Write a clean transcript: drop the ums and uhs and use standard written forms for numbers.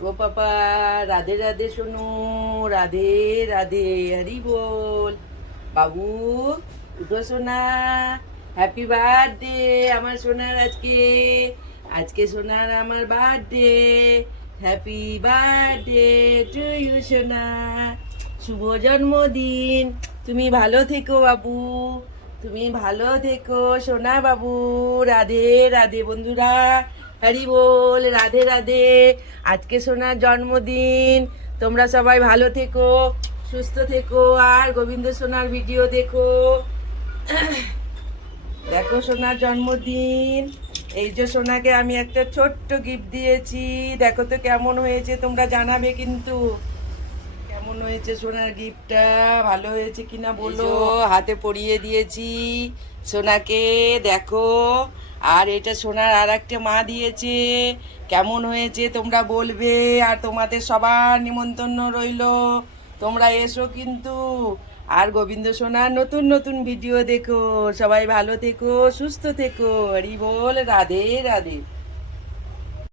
ও পাপা, রাধে রাধে সোনু, রাধে রাধে, হরি বল। বাবু, উঠো সোনা। Happy birthday আমার সোনার আজকে। আজকে সোনার আমার birthday. Happy birthday to you সোনা। শুভ জন্মদিন। তুমি ভালো থেকো বাবু, তুমি ভালো থেকো সোনা বাবু। রাধে রাধে বন্ধুরা, হরি বল, রাধে রাধে। আজকে সোনার জন্মদিন। তোমরা সবাই ভালো থেকো, সুস্থ থেকো, আর গোবিন্দ সোনার ভিডিও দেখো। দেখো সোনার জন্মদিন। এই যে সোনাকে আমি একটা ছোট্ট গিফট দিয়েছি, দেখো তো কেমন হয়েছে, তোমরা জানাবে কিন্তু। কেমন হয়েছে সোনার গিফটটা, ভালো হয়েছে কিনা বলো। হাতে পরিয়ে দিয়েছি সোনাকে, দেখো। আর এটা সোনার আর একটা মা দিয়েছে, কেমন হয়েছে তোমরা বলবে। আর তোমাদের সবার নিমন্ত্রণ রইলো, তোমরা এসো কিন্তু। আর গোবিন্দ সোনার নতুন নতুন ভিডিও দেখো। সবাই ভালো থেকো, সুস্থ থেকো, হরি বল, রাধে রাধে।